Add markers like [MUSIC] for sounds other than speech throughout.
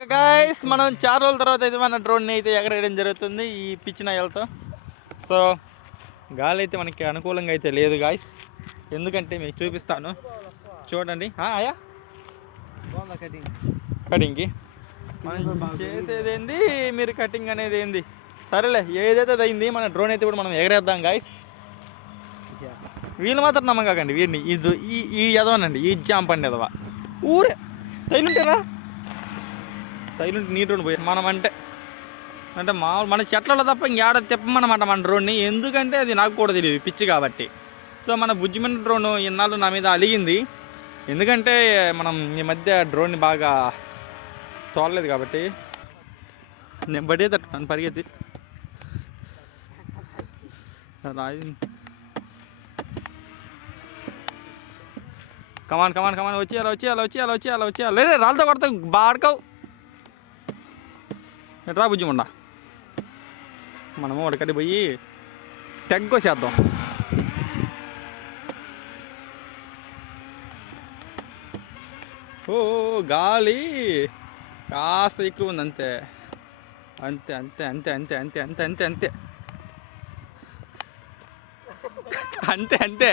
Guys మనం చాలా రోజుల తర్వాత అయితే మన డ్రోన్ అయితే ఎగరేయడం జరుగుతుంది ఈ పిచ్చి నాయలతో. సో గాలి అయితే మనకి అనుకూలంగా అయితే లేదు గాయస్ ఎందుకంటే మీకు చూపిస్తాను. చూడండి. ఆయా కటింగ్కి మనం చేసేది ఏంది? మీరు కటింగ్ అనేది ఏంది? సరేలే ఏదైతే అయింది మన డ్రోన్ అయితే ఇప్పుడు మనం ఎగరేద్దాం గాయస్ వీళ్ళు మాత్రం నమ్మకాకండి వీడిని. ఇది ఈ ఈ ఎదవనండి ఈ జాంప్ అండి ఎదవ ఊరే తైలుంటారా సైలెంట్ నీ డ్రోన్ పోయి మనం అంటే అంటే మామూలు మన చెట్లలో తప్ప ఇంకేడ తిప్పమన్నమాట మన డ్రోన్ని ఎందుకంటే అది నాకు కూడా తెలియదు పిచ్చి కాబట్టి. సో మన బుజ్జిమైన డ్రోన్ ఇన్నాళ్ళు నా మీద అలిగింది. ఎందుకంటే మనం ఈ మధ్య డ్రోన్ని బాగా తోలలేదు కాబట్టి. నేను బడే తట్టున్నాను పరిగెత్తి. రాయి. కమాన్ కమాన్ కమాన్ వచ్చి అలా వచ్చి అలా వచ్చి అలా వచ్చి అలా వచ్చి అలా లేదు రాళ్ళతో కొడతా బాడకవు ఎట్రా బుజ్జిమండ మనము ఒకటి పోయి తెగ్గొసేద్దాం ఓ గాలి కాస్త ఎక్కువ ఉంది అంతే. అంతే అంతే అంతే అంతే అంతే అంతే అంతే అంతే. అంతే అంతే.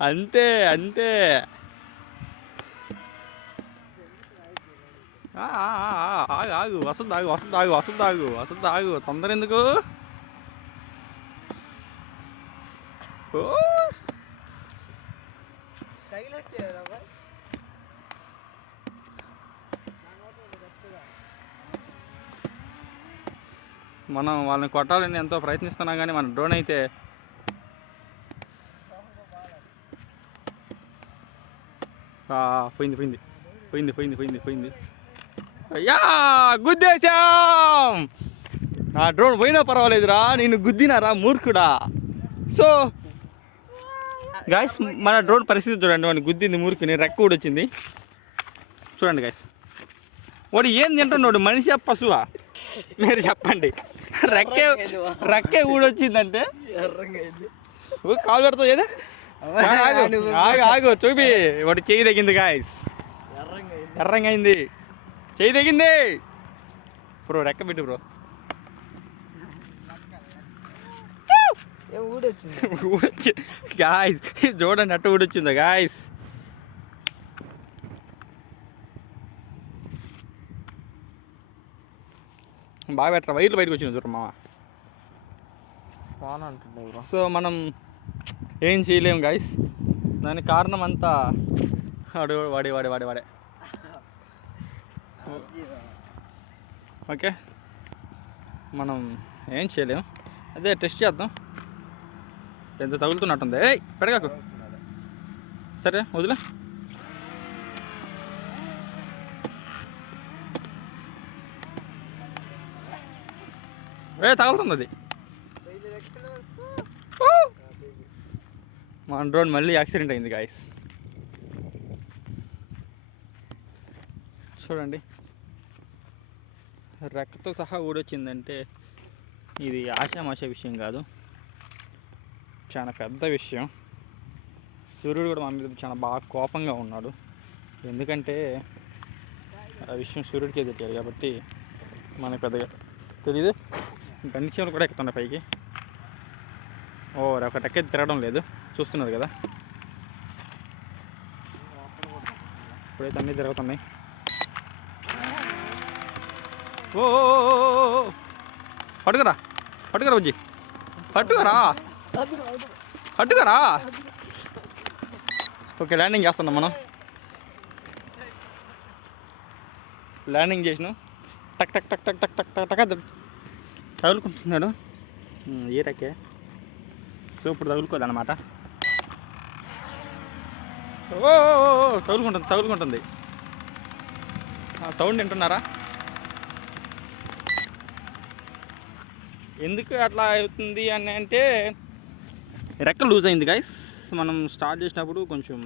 అంతే అంతే. ఆ, ఆగు ఆగు వసంత ఆగు వసంత ఆగు వసంత ఆగు వసంత ఆగు తొందర ఎందుకు? మనం వాళ్ళని కొట్టాలని ఎంతో ప్రయత్నిస్తున్నాం కానీ మన డ్రోన్ అయితే పోయింది పోయింది పోయింది పోయింది పోయింది పోయింది. అయ్యా గుద్దేశాం నా డ్రోన్ పోయినా పర్వాలేదురా నేను గుద్దినారా మూర్ఖుడా సో గాయస్ మన డ్రోన్ పరిస్థితి చూడండి వాడిని గుద్దింది మూర్ఖుని రెక్క కూడా వచ్చింది చూడండి గాయస్ వాడు ఏం తింటున్నాడు మనిషి పశువా మీరు చెప్పండి రెక్కే రెక్కే ఊడొచ్చిందంటే ఓ, కాలు పెడతావు ఏదా ఆగు ఆగు చూపి వాడు చేయి తగ్గింది గాయస్ ఎర్రంగా అయింది చెయ్యి తగ్గింది బ్రో రెక్క పెట్టు బ్రో. ఊడొచ్చింది. గాయస్ చూడండి అట్ట ఊడొచ్చిందా గాయస్. బాగా పెట్టరా వైర్లు బయటకు వచ్చింది చూడమ్మా సో మనం ఏం చేయలేం గాయస్. దానికి కారణం అంతా వాడు వాడే వాడే వాడే వాడే. ఓకే. మనం ఏం చేయలేము అదే టెస్ట్ చేద్దాం. ఎంత తగులుతున్నట్టుంది. ఏ పెడగాకు. సరే వదిలే. ఏ తగులుతుంది అది. మన డ్రోన్ మళ్ళీ యాక్సిడెంట్ అయింది గాయస్ చూడండి. రెక్కతో సహా ఊడొచ్చిందంటే ఇది ఆశామాష విషయం కాదు. చాలా పెద్ద విషయం. సూర్యుడు కూడా మా మీద చాలా బాగా కోపంగా ఉన్నాడు. ఎందుకంటే ఆ విషయం సూర్యుడికే తెలియాలి కాబట్టి మనకు పెద్దగా తెలియదు గండిచీమలు కూడా ఎక్కుతున్నాయి పైకి. ఓ ఒక టెక్క తిరగడం లేదు. చూస్తున్నారు కదా. ఇప్పుడైతే అన్నీ తిరుగుతున్నాయి. ఓ పట్టుకురా. పట్టుకురా బుజ్జి. పట్టుకురా. పట్టుకురా. ఓకే ల్యాండింగ్ చేస్తున్నాం మనం. ల్యాండింగ్ చేసినాం. టక్ టక్ టక్ టక్ టక్ టక్ టక్ టక్ తగులుకుంటున్నాడు. ఏ రకే. సో ఇప్పుడు తగులుకోదన్నమాట. ఓ ఓ, తగులుకుంటుంది తగులుకుంటుంది. సౌండ్ వింటున్నారా? ఎందుకు అట్లా అవుతుంది అని అంటే రెక్క లూజ్ అయింది గైస్ మనం స్టార్ట్ చేసినప్పుడు కొంచెం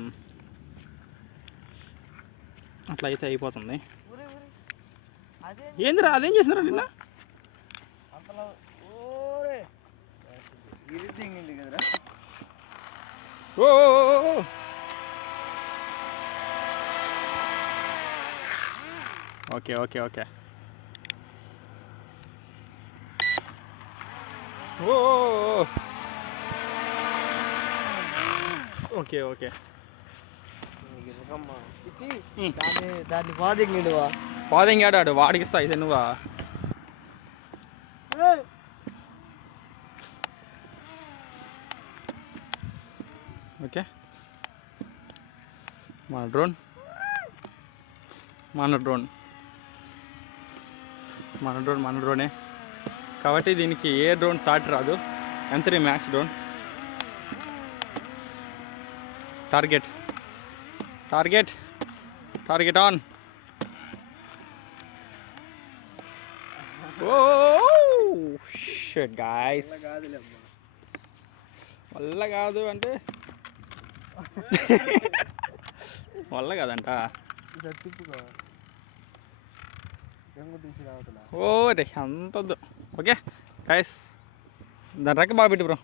అట్లా అయితే అయిపోతుంది. ఏందిరా అదేం చేసినారా నిన్న? ఓ. ఓకే ఓకే ఓకే ఓ ఓ, ఓ. Okay okay. దాన్ని దాన్ని బాధింగిడువా పాదెంగాడాడు వాడికి ఇస్తా ఇది నువ్వా? ఓకే. మన డ్రోన్. మన డ్రోన్. మన డ్రోన్ మన డ్రోనే. కాబట్టి దీనికి ఏ డ్రోన్ సాటి రాదు. M three max drone target target target on ఓ షట్ గాయస్ వల్ల కాదు అంటే? [LAUGHS] వల్ల కాదంట. తిప్పుకోవాలి ఓ రే అంత ఓకే గాయస్ దాని రక్క బాగా పెట్టి బ్రో.